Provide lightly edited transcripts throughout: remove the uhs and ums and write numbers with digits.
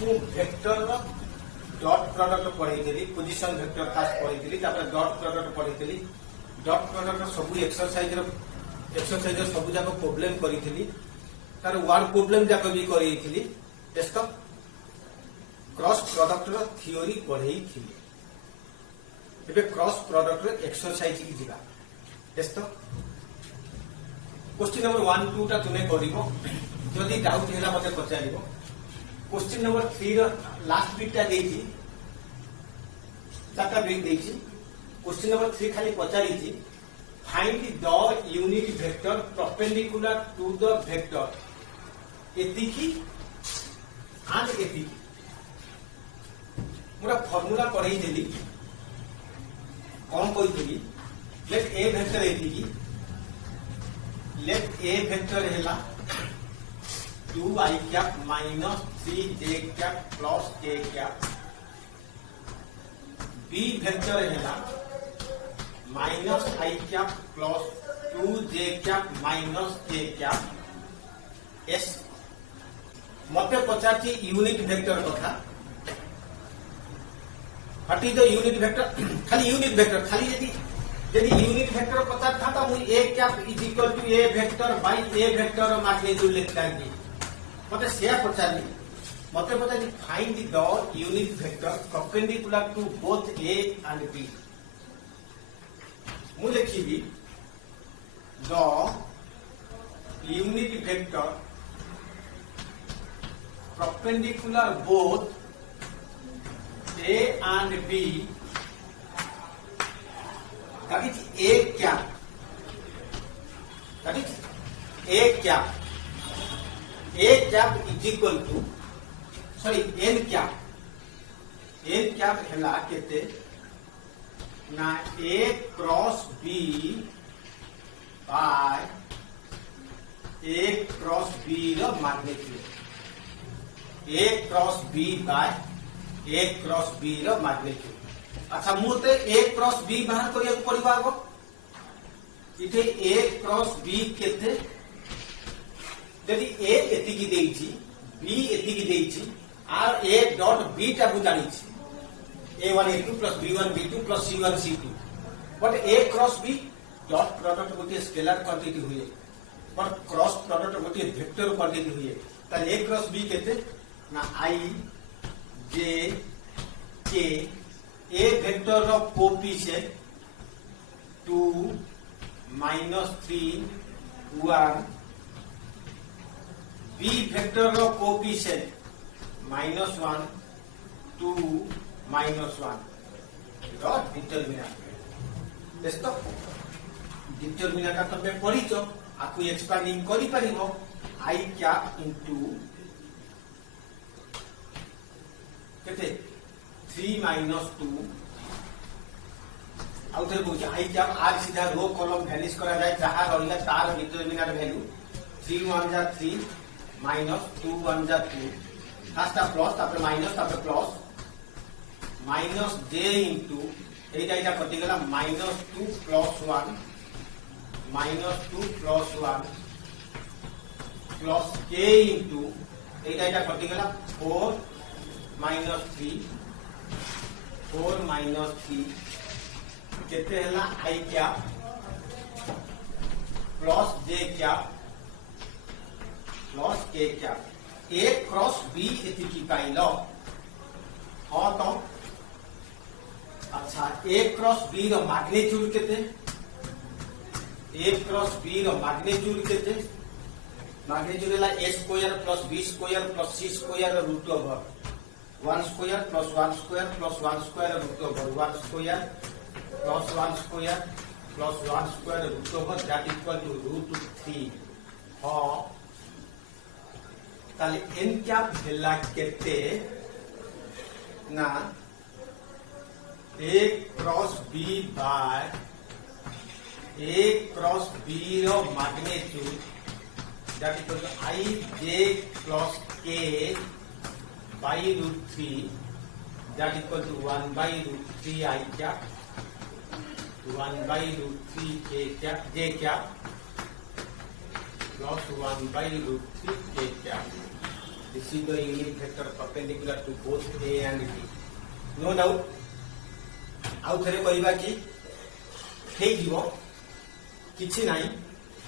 ମୁଁ ଭେକ୍ଟରର dot product पढ़ी position vector fast पढ़ी डॉट प्रोडक्ट पढ़ी डॉट प्रोडक्ट सब एक्सरसाइज सब जाक प्रोब्लेम करी तार वर्ड प्रोब्लेम जाक भी करी डेस्कटॉप क्रॉस प्रोडक्ट रो थ्योरी पढ़ई एबे क्रॉस प्रोडक्ट रो एक्सरसाइज की जिबा डेस्कटॉप क्वेश्चन नंबर 1 2 टा तुमे करिवो जदी डाउट हैला मते पचारिवो क्वेश्चन नंबर 3 रो लास्ट बिट टा देछि चारटा बिट देछि क्वेश्चन नंबर 3 खाली पचारि छि find the unit vector perpendicular to the vector एतिकी एंड एतिकी मोरा फार्मूला पढ़ई देली कौन कोई देली लेट ए वेक्टर एतिकी लेट ए वेक्टर हैला 2i cap minus 3j cap plus k cap b vector हैला minus i cap plus 2j cap minus k cap s मते पचाची यूनिट वेक्टर कथा what is the unit vector खाली unit vector खाली यदि unit vector पचार था तो मुई a cap is equal to a vector by a vector magnitude लिखता है मते से पचारी मते find the unit vector perpendicular to both A and B मु लिखिबी the unit vector perpendicular both A and B that is A cap A cap is equal to sorry n cap हैला केते ना A cross B by A cross B रो magnitude A cross B by A cross B रो magnitude अच्छा मुते A cross B बाहर करिया पड़िबा आगो इथे A cross B केते यदि ए एतिकी देइछि बी एतिकी देइछि आर ए डॉट बी टा बु जानिछि a1 a2 plus b1 b2 plus c1 c2 but A cross B dot product गोटे स्केलर क्वांटिटी हुए पर क्रॉस प्रोडक्ट गोटे वेक्टर क्वांटिटी हुए त ए क्रॉस बी केते ना i j k A vector रो कोएफिशिएंट 2 -3 1 B वेक्टर रो कोएफिशिएंट -1 2 -1 डॉट डिटरमिनेंट देखो डिटरमिनेंट तबे पढिचो आकु एक्सपांडिंग करि परिबो i कैप इनटू केते 3 -2 आउटर को i कैप r सीधा रो कॉलम वैनिश करा जाय जहां रहला तार डिटरमिनेंट वैल्यू 3 1 जा 3 minus 2 1 जा 2 फास्ट प्लस तापर माइनस तापर प्लस माइनस j into एटा कटि गेला -2 + 1 -2 + 1 प्लस k into एटा कटि गेला 4 -3 4 -3 केते हला i cap plus j cap plus K cap A cross B एतिकी पाइलो हां तो अच्छा ए क्रॉस बी रो मैग्नीट्यूड केते ए क्रॉस बी रो मैग्नीट्यूड केते मैग्नीट्यूड हला a square plus b square plus c square root over 1 square plus 1 square plus 1 square root over 1 square plus 1 square plus 1 square root over that equal to √3 हां ताले n cap हैला केते ना a cross b by a cross b रो magnitude that equal to i j plus k by √3 that equal to 1 by √3 i cap 1 by √3 k cap j cap plus 1 by √3 k cap This is the unit vector perpendicular to both A and B. No doubt. आउ थरे कहबा कि हे जीवो किछि नाही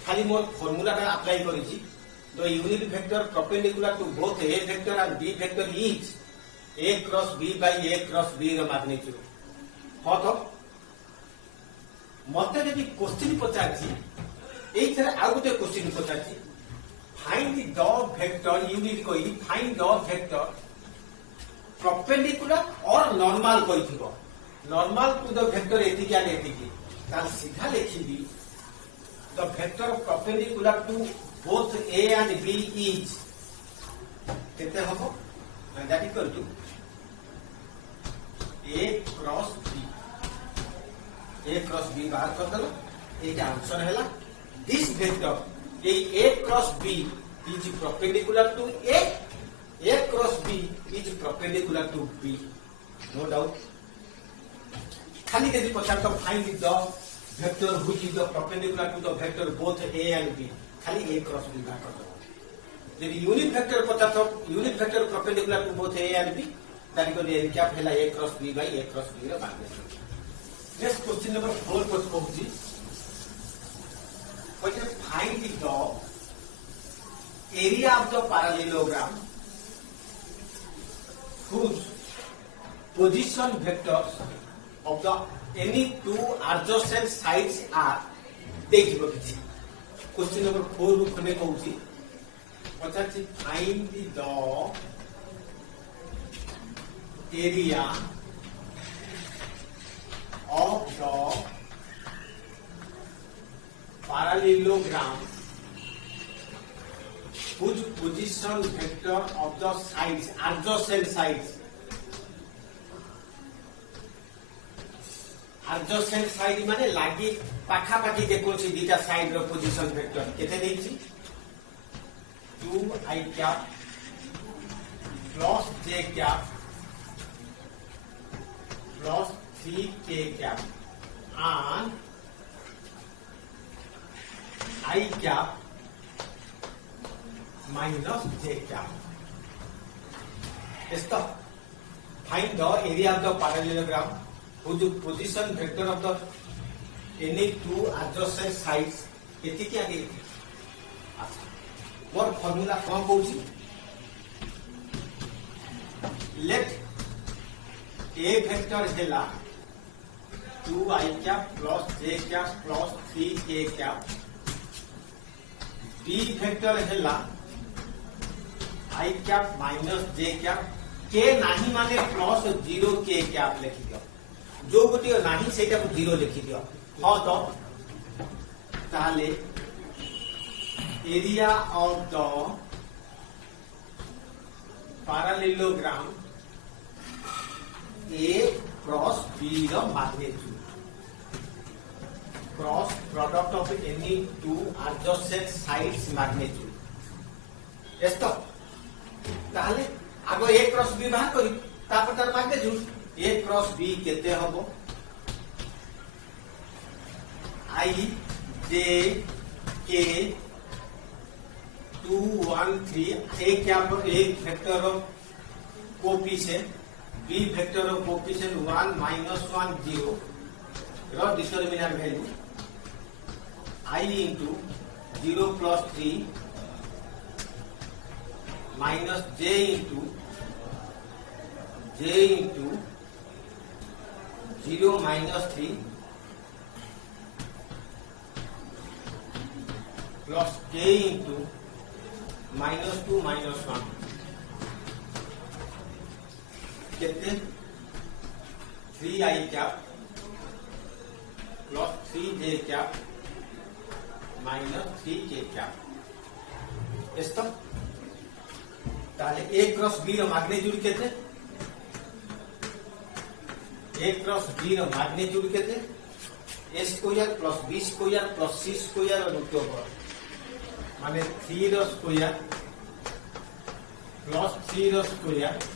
खाली मोर formula टा अप्लाई करिछि the unit vector perpendicular to both A vector and B vector is A cross B by A cross B ର मैग्नीट्यूड हो तो मते जदि क्वेश्चन पचाछि एई थरे आ गुटे क्वेश्चन पचाछि फाइंड द वेक्टर यूनिट कोइ फाइंड द वेक्टर परपेंडिकुलर और नॉर्मल कहिथिबो नॉर्मल टू द वेक्टर एथिक एंड एथिक ताल सीधा लिखिबी the vector perpendicular to both A and B is केते हबो that equal to A cross B A cross B बाहर कर दलो एटा आंसर हैला this vector A cross B is perpendicular to A cross B is perpendicular to B no doubt खाली यदि पचार तो find the vector which is the perpendicular to the vector both A and B खाली A cross B बाहर कर दो यदि unit vector पचार to both vector perpendicular to both A and B that is the क्या हैला A cross B by A cross B ର magnitude next question number 4 को कहूची what is find the area of the parallelogram whose position vectors of the any two adjacent sides are देखिबो किछि question number 4 रु खने कहूची पचाछि find the area of the parallelogram whose position vector of the sides adjacent sides adjacent side माने लागी पाखा पाखी देखो छी दीटा साइड रो पोजीशन वेक्टर केते देछि 2i cap plus j cap plus 3k cap and I cap minus j cap. Is the find the area of the parallelogram whose position vector of the any two adjacent sides एति क्या के और formula कौन कहूची late A vector हैला 2i cap plus j cap plus 3k cap B vector हैला i cap minus j cap k नाही माने plus 0k cap लिखि दियो जो गोटे नाही सेटा को 0 लिखि दियो हां तो ताले area of the parallelogram A cross B ର magnitude cross product of any two adjacent sides magnitude yes तो ताले आगो A cross B बाहर करी तापर तार magnitude A cross B केते हबो I J K 2 1 3 A क्या एक vector of coefficient B vector of coefficient 1 minus 1 0 raw determinant value I into 0 plus 3 minus j into 0 minus 3 plus k into minus 2 minus 1 कहते 3i cap plus 3j cap minus 3k cap इस्तो ताले A cross B रो magnitude केते A cross B रो magnitude केते A square plus B square plus C square root over माने 3 रो square plus 3 रो स्क्वायर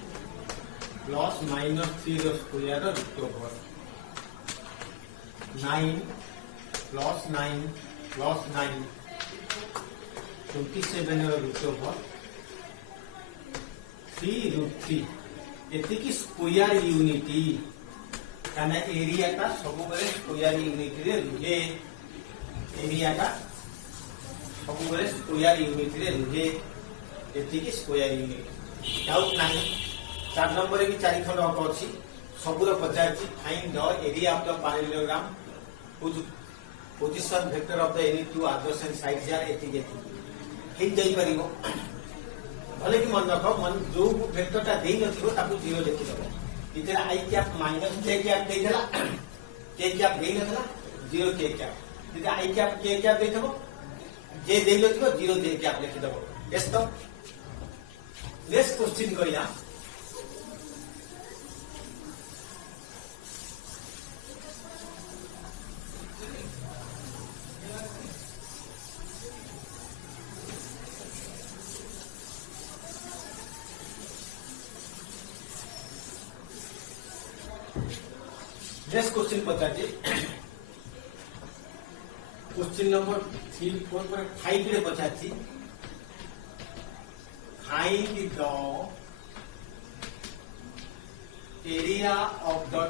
प्लस माइनस 3 रो square root over 9 plus 9 plus 9 27 रो रूट ओवर 3√3 एति की स्क्वायर यूनिटी काना एरिया का सब बेले स्क्वायर यूनिट रे रुहे एरिया का सब बेले स्क्वायर यूनिट रे रुहे एति की स्क्वायर यूनिट डाउट नाही 4 नंबर रे भी 4 खंड अंक अछि सबुर पचारछि find the area of the parallelogram whose position vector of the any two adjacent sides are एति एति हे जाई परिबो भले कि मन रखो मन जो वेक्टर ता देई नथिबो ताकू 0 लिखि दबो इधर i cap minus j cap देई देला k कैप देई नथला 0 k कैप इधर i कैप k कैप देई दबो j देई नथिबो 0 j कैप लिखि दबो यस तो नेक्स्ट क्वेश्चन करिया नेक्स्ट क्वेश्चन पचाची क्वेश्चन नंबर 3 4 पर 5 रे पचाची find the area of the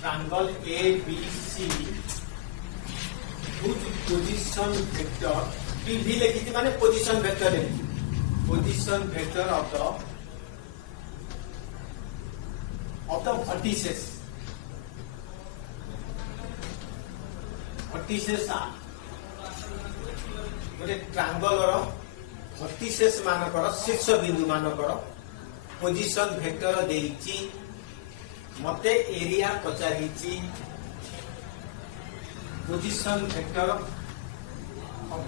triangle ABC whose position vector PV लिखी माने position vector position vector of the vertices are गोटे ट्रायंगल रो vertices मानकर शीर्ष बिंदु मानकर पोजीशन वेक्टर देइची मते एरिया पचारिची position vector of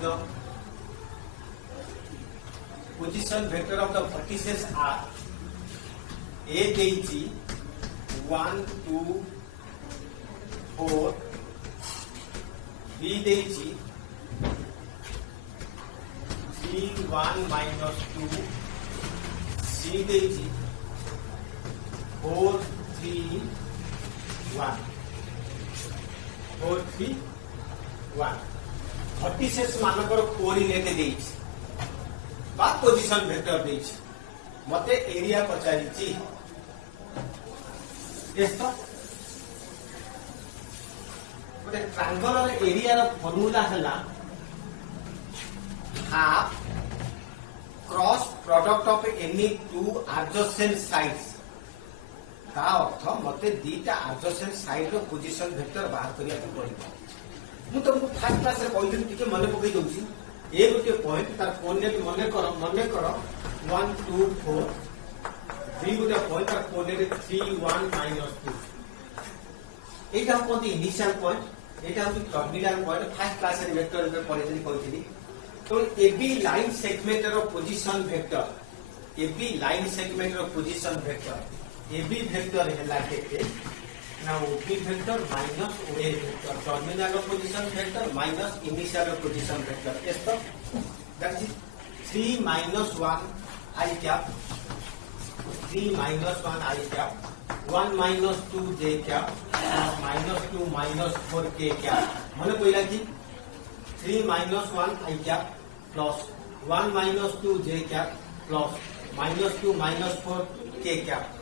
the vertices are A देइची 1 2 4 B देइची 3 1 minus 2 C देइची 4 3 1 4 3 1 vertices मानकर कोऑर्डिनेट देइची बा पोजीशन वेक्टर देइची मते एरिया पचारिची एस्तो गोटे ट्रायंगुलर एरिया रो फार्मूला हला half cross product of any two adjacent sides ता अर्थ मते दीटा एडजेसेंट साइड रो पोजीशन वेक्टर बाहर करिया तो पड़िबो मु तुमको फर्स्ट क्लास रे कहिथिन टिके मने पकई दउची ए गोटे पॉइंट तार कोऑर्डिनेट मने करो 1 2 4 3 गोटे पॉइंट तार कोऑर्डिनेट 3 1 minus 2 एटा कोनती इनिशियल पॉइंट एटा हम टर्मिनल पॉइंट फर्स्ट क्लास रे वेक्टर रे पढिथिन कहिथिली तो एबी लाइन सेगमेंट रो position vector AB line segment रो पोजीशन वेक्टर एबी वेक्टर हैला केते ना OB vector minus OA vector terminal रो पोजीशन वेक्टर माइनस इनिशियल रो पोजीशन वेक्टर एस्तो that is 3 minus 1 I cap 3 minus 1 I cap 1 minus 2 J cap minus 2 minus 4 K cap माने पहिला की 3 minus 1 I cap plus 1 minus 2 J cap plus minus 2 minus 4 K cap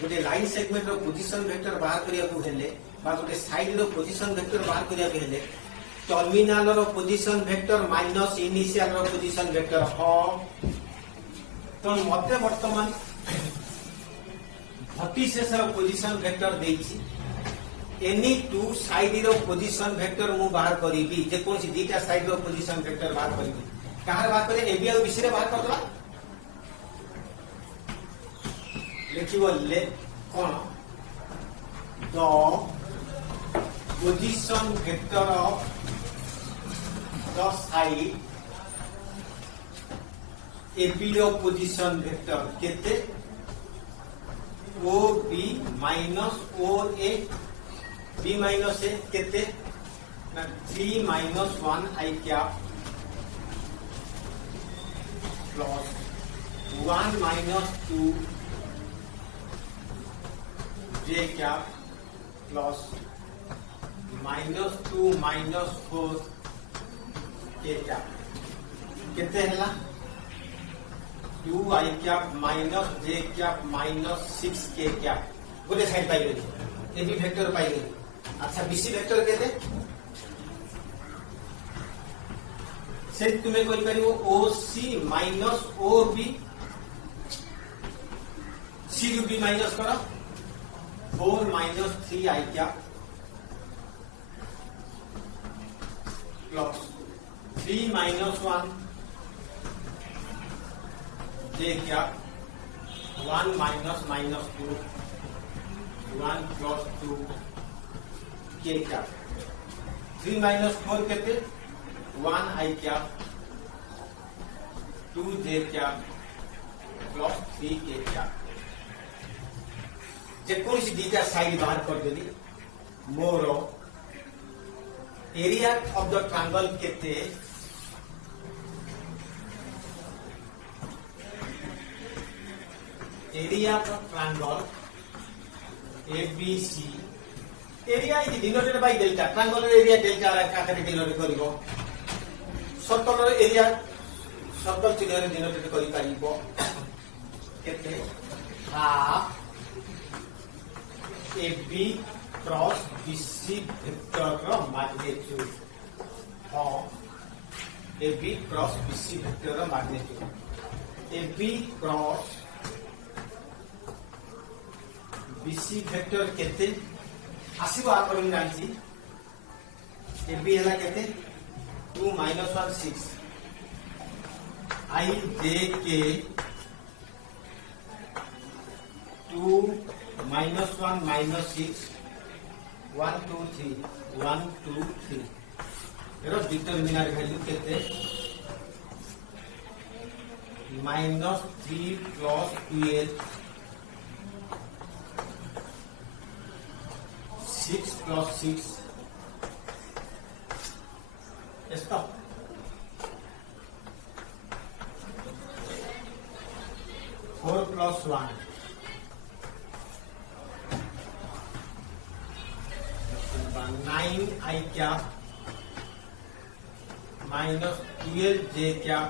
गोटे line segment रो position vector बाहर करिया को हेले बा गोटे साइड रो पोजीशन वेक्टर बाहर करिया को हेले टर्मिनल रो पोजीशन वेक्टर माइनस इनिशियल रो पोजीशन वेक्टर हो तो मध्य वर्तमान vertices रो पोजीशन वेक्टर देइछि एनी टू साइड रो पोजीशन वेक्टर मु बाहर करिबी जे कोन सी दीटा साइड रो पोजीशन वेक्टर बाहर करिबी कहार बात करे एबी और बीसी रे बाहर करदला लिखिबो ले कोन the position vector of the side AB रो पोजीशन वेक्टर केते OB minus OA B minus A केते 3 minus 1 I cap plus 1 minus 2 J cap plus minus 2 minus 4 K cap केते हला 2 आई कैप माइनस जे कैप माइनस 6 के cap गोटे side पाइले A B vector पाइले। अच्छा बीसी वेक्टर केते से तुम्हें कहि परिबो OC minus O B C U B minus करो 4 minus 3 I cap plus 3 minus 1 J cap 1 minus minus 2 1 plus 2 K cap 3 minus 4 केते 1 I cap 2 J cap plus 3 K cap जेकोसी दीटा साइड बाहर कर देली मोर एरिया ऑफ द ट्रायंगल केते area of triangle ABC area is denoted by delta triangle area delta आकारे denote करिवो सर्कल एरिया सर्कल चिन्ह डिनोटेड करि पारिबो केते half AB cross BC vector रो magnitude AB cross BC vector रो magnitude AB cross BC vector केते आसीबो आपण जानछि AB हला केते 2 माइनस 1 6 I J के 2 minus 1 minus 6 1 2 3 1 2 3 arrow determiner value केते minus 3 plus 12 6 plus 6 stop 4 plus 1 9 I cap minus 12 J cap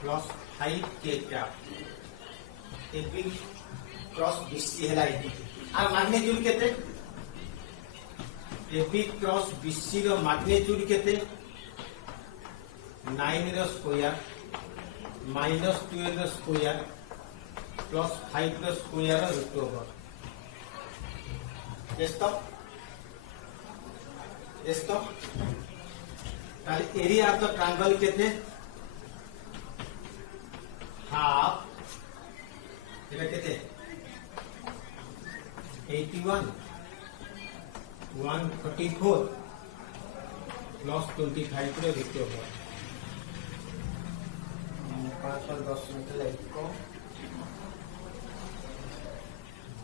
plus 5 K cap AB cross BC है light आ magnitude केते AB cross BC रो magnitude केते 9 रो square minus 12 रो square plus 5 रो square rho root over एस्तो ताले area of the triangle केते half एटा केते 81 144 plus 25 रे root over 5 पर 10 minute लगेगा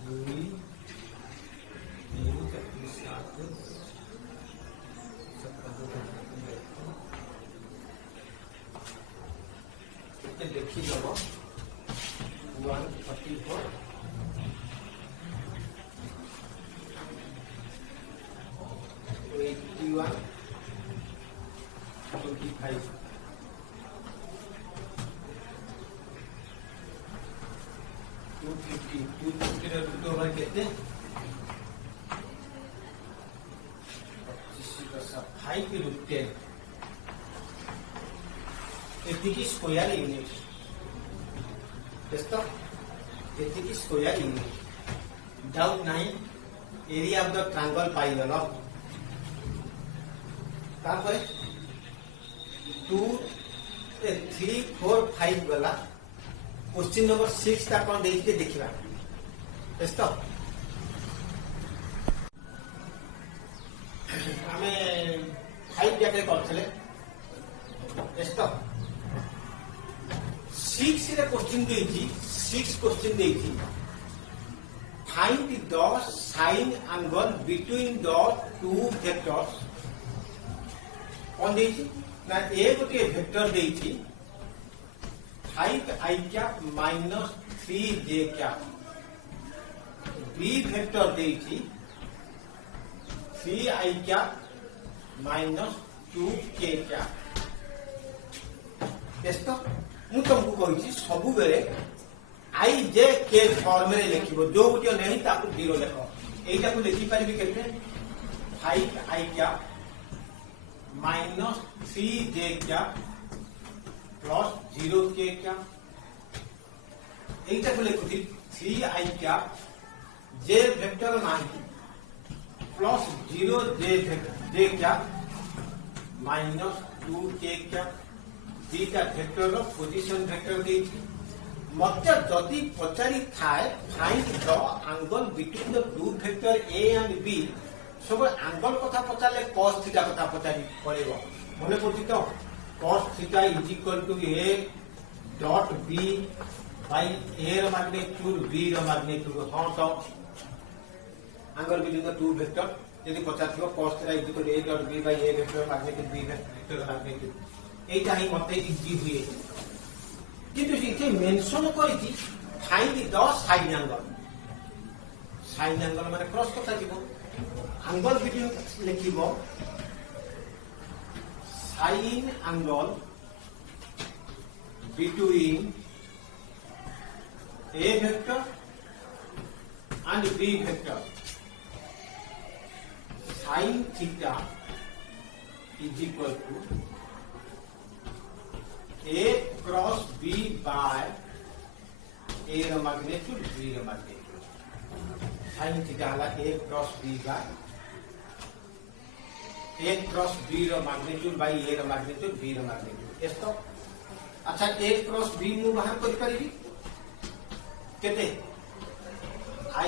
2 3 4 7 देखी लो 144 81 25 250 रूट ओवर केते 5 रूट 10 एतिकी स्क्वायर यूनिट तेस्तो एतिकी स्क्वायर यूनिट डाउट नहीं एरिया ऑफ द ट्रायंगल पाइलो तापर 2 3 4 5 वाला क्वेश्चन नंबर 6 ता कोन देखि देखिबा तेस्तो हमें 5 जाके करथले तेस्तो 6 रे क्वेश्चन देछि 6 क्वेश्चन देछि find the sine angle between the two vectors कौन देछि ना ए गोटे वेक्टर देछि 5 I cap minus 3 J cap B vector देछि 3 I cap minus 2 K cap तेस्तो ମୁଁ ତମକୁ କହିଛି ସବୁବେଳେ आई जे के फॉर्म में लिखिबो जो गुटियो नहीं ताकू 0 लेखो एइटा को लिखि परिबी केते 5i क्या माइनस 3j क्या प्लस 0k क्या एइटा को लिखुथि 3i क्या j वेक्टर नाही प्लस 0j क्या माइनस 2k क्या दीटा वेक्टर रो पोजीशन वेक्टर देछि मत जदि पचारि थाए find the angle between the two vector A and B सब एंगल कथा पचारले cos थीटा कथा पचारि पड़ेबो मने पड़छि तो cos theta is equal to a dot b by a रो मैग्नीट्यूड b रो मैग्नीट्यूड हां तो angle between the two vector यदि पचारथिबो cos theta is equal to a dot b by a vector magnitude b vector magnitude एटा ही मते easy हुए किंतु इथे मेंशन करिछि फाइंड द साइन एंगल माने क्रॉस कथा जीवो एंगल बिटवीन लिखिबो sine angle between A vector and B vector sign theta is equal to a cross b by a रो मैग्नीट्यूड b रो मैग्नीट्यूड sin थीटा हला a cross b by a cross b रो magnitude by a रो magnitude b रो magnitude एस्तो अच्छा a cross b मु बाहर करि परिबी केते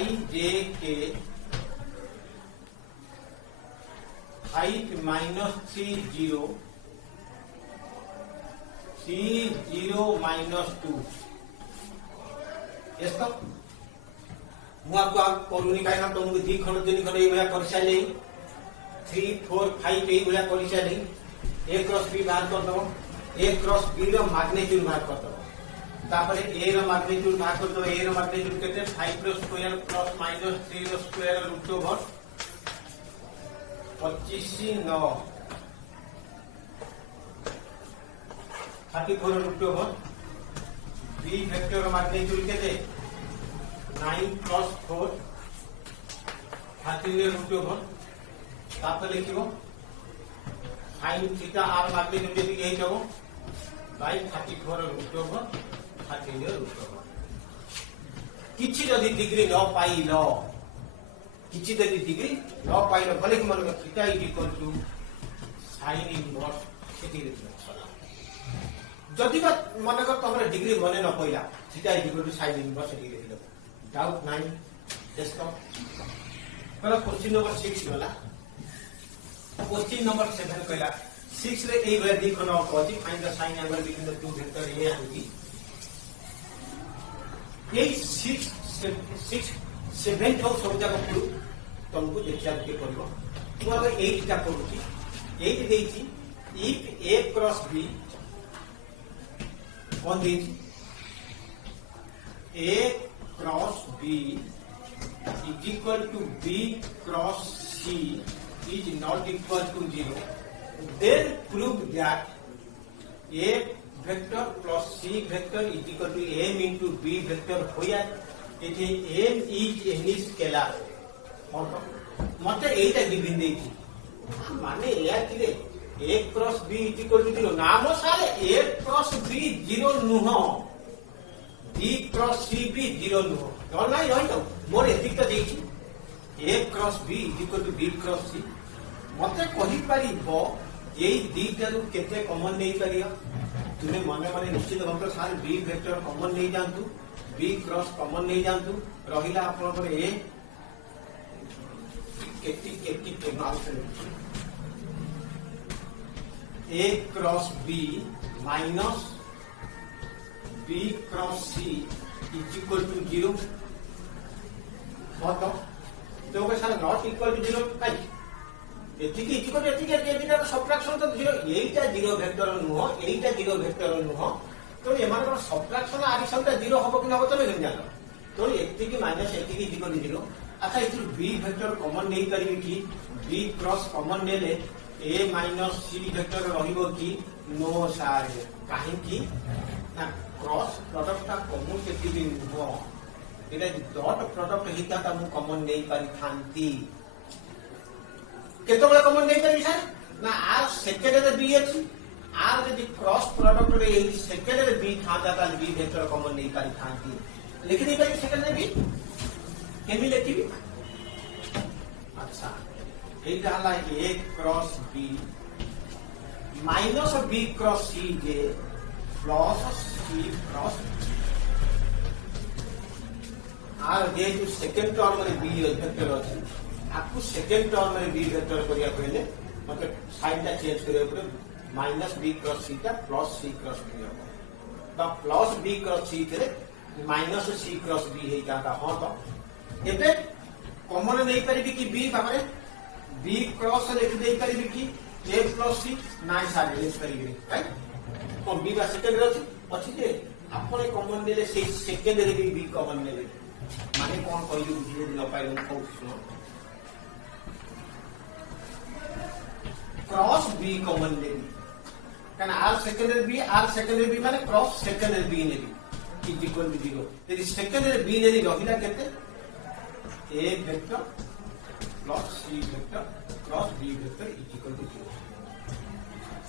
i j k 5 minus 3 0 0 minus 2 एस्तो मु आपको करूनी काई तुमको दी खंड दिन खंड ए भया कर साले 3 4 5 ए भया कर साले a क्रॉस b बाहर कर दो a क्रॉस b रो मैग्नीट्यूड बाहर कर दो तापर a रो मैग्नीट्यूड बाहर कर दो a रो मैग्नीट्यूड केते 5 रो स्क्वायर प्लस माइनस 3 रो square root over 25 9 34 root over b vector magnitude केते 9 प्लस 4 13 रूट ओवर तापर लिखिबो sin थीटा r मैग्नीट्यूड केते हे जबो by 34 root over 13 root over किछि जदि डिग्री न पाइलो किछि जदि डिग्री न पाइलो भले कि मन theta is equal to sin inverse केते जदि मन कर तुम डिग्री मन न पड़ा theta is equal to sin inverse degree दिलो डाउट नाही देखो पर क्वेश्चन नंबर 6 गला क्वेश्चन नंबर 7 कहला 6 रे ए बेर देखो न कहछि find the sine angle between the two vector A and B ये 6 7 तो सब जगह पड़ू तुमको देखिया के पड़िबो तू अगर 8 टा पड़ुची 8 देछि if a cross b on this a cross b is equal to b cross c is not equal to 0 then prove that a vector plus c vector is equal to m into b vector where it is m is any scalar मते एटा given देछि माने या किरे a cross b is equal to 0 नाम सारे a cross b 0 नुह b cross c भी 0 नुह तो नाही रहि तो मोर एतिक तो देछि a cross b is equal to b cross c मते कहि परिबो एई दीटारु केते कॉमन नै करियो तुमे मने मने निश्चित भाबरे सारे b वेक्टर कॉमन नै जानतु b क्रॉस कॉमन नै जानतु रहिला आपन पर a केति के माउस a cross b minus b cross c is equal to 0 तो के सारा नॉट इक्वल टू 0 काई एति की इक्वल एति के एतिका सबट्रैक्शन तो 0 एइटा 0 वेक्टर नुहो एइटा 0 वेक्टर नुहो तो एमान को सबट्रैक्शन एडिशन ता 0 हबो कि न हबो तमे जानो तो एति की माइनस एति की इक्वल 0 अच्छा इथु b वेक्टर कॉमन नै करिवि कि b क्रॉस कॉमन नेले a माइनस c वेक्टर रहिबो कि नो सार काहे कि ना क्रॉस प्रोडक्ट टा कम्यूटेटिव नुह एटा डॉट प्रोडक्ट हिता ता मु कॉमन नै पारि थांती केतो बळे कॉमन नै पारि सर ना आर सेकेंड रे बी अछि आर जदि क्रॉस प्रोडक्ट रे एई सेकेंड रे बी थांता ता बी वेक्टर कॉमन नै पारि थांती लिखि नै पारि सेकेंड रे बी केमि लिखिबी अच्छा एटा हला A cross B minus B cross C जे प्लस सी क्रॉस आर जे जो सेकंड टर्म रे बी वेक्टर अछि आपको सेकंड टर्म रे बी वेक्टर करिया पहले मतलब साइन ता चेंज करिया पड़े माइनस बी क्रॉस सी ता प्लस सी क्रॉस बी हो बा प्लस बी क्रॉस सी करे माइनस सी क्रॉस बी हे जाता हो तो एबे कॉमन नै परिबी कि बी बारे बी क्रॉस लिख दे परिबी कि ए प्लस सी नाइ साइड लिख परिबी राइट तो बी बा सेकंड रे अछि जे आपण कॉमन देले से सेकंड रे बी कॉमन लेबे माने कौन कहलु बुझिए न पाइलु कहू सुनो क्रॉस बी कॉमन लेबी कान आर सेकेंडरी बी माने क्रॉस सेकेंडरी बी लेबी इज इक्वल टू 0 यदि सेकेंडरी बी लेली रहिला केते A vector plus C vector cross B vector is equal to 0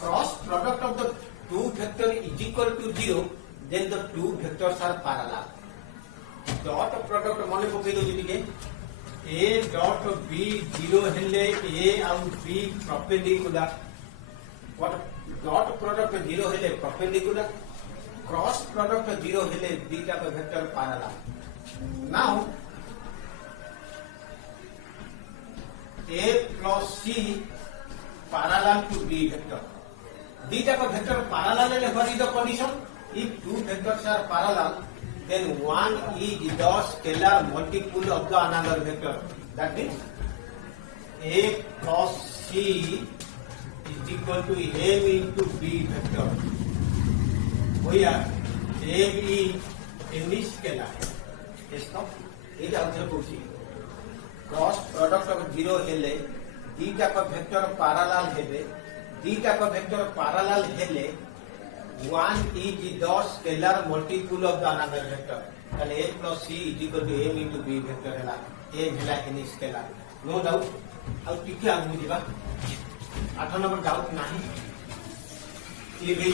cross product of the two vector is equal to 0 then the two vectors are parallel dot product मने पकई दो जिके ए dot B 0 हेले A आउ B perpendicular what dot product 0 हेले perpendicular cross product 0 हेले बीटा का vector parallel now A plus C parallel to B vector बीटा का वेक्टर पैरेलल है what is the condition if two vectors are parallel then one is the scalar multiple of the another vector. That means A plus C is equal to M into B vector. Where M is any scalar. Yes, no? This answer पूछी. Cross product of 0 हेले, दीटा का vector parallel हेले, दीटा का vector parallel हेले, one is the scalar multiple of the another vector. And A plus C is equal to M into B vector है ना. M है any scalar. No doubt. अब कितने आदमी दिखा? 8 नंबर डाउट नहीं. ये भी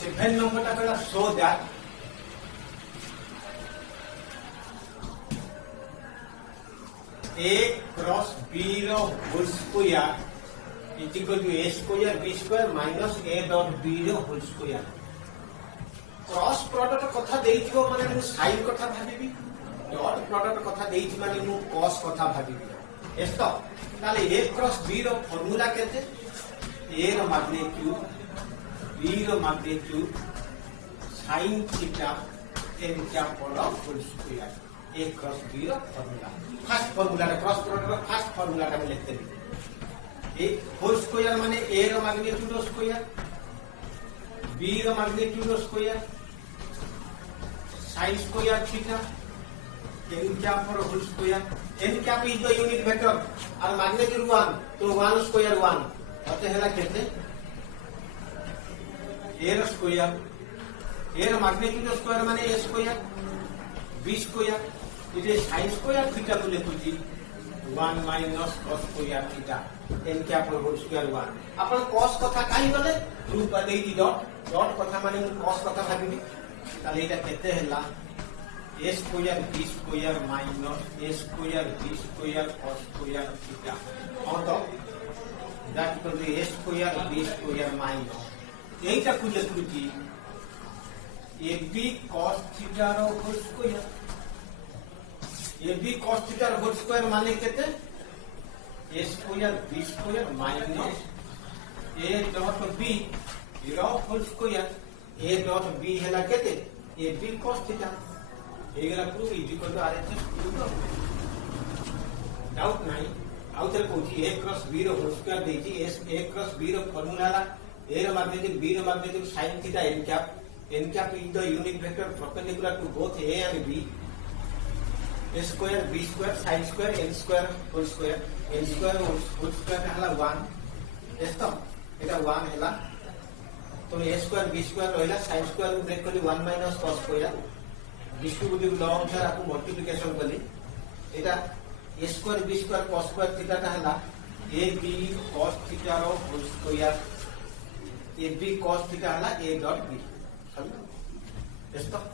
7 number टा पहला show that A cross B रो whole square is equal to A square B square minus A dot B रो whole square. क्रॉस प्रोडक्ट कथा देइथिबो माने मु साइन कथा भाबिबी डॉट प्रोडक्ट कथा देइथि माने मु कॉस कथा भाबिबी एस्तो ताले A क्रॉस B रो फार्मूला केते A रो मैग्नीट्यूड B रो magnitude sin theta n capital whole square A cross B रो formula first formula cross product रो फर्स्ट फार्मूला का लिखते हैं A होल स्क्वायर माने A रो मैग्नीट्यूड स्क्वायर B रो magnitude square sin square theta n cap for whole square n cap is the unit vector और magnitude 1 तो 1 square 1 होते है ना कहते a square a magnitude square माने a square b square इसे sin square theta को लेते जी 1 minus cos square theta n cap for whole square 1 upon cos कथा काई गले रूप देई दी डॉट डॉट कथा माने cos कथा भाबिबी ताले एटा केते हैला a square b square minus a square b square cos square theta और तो that equal to a square b square minus एटा को लिखुची ab cos थीटा रो whole square ab cos theta रो होल स्क्वायर माने केते a square b square minus a dot b रो whole square A dot B है केते A B cos थीटा एगला proof is equal to RHS proof doubt नहीं आउ तेरे कोची A क्रॉस B रो होल स्क्वायर देची A क्रॉस B रो फार्मूला ला A रो मैग्नीट्यूड B रो magnitude sin theta n cap is the unit vector perpendicular to both A and B A square B square sine square n square whole square n square whole square हला 1 एस तो एटा 1 हला तो A square B square रहला sine square को break कली 1 minus cos square distributive law अनुसार आपको मल्टीप्लिकेशन कली एटा A square B square cos square theta ता हला ए बी cos थीटा रो whole square A B cos theta हला ए डॉट बी समझ एस तो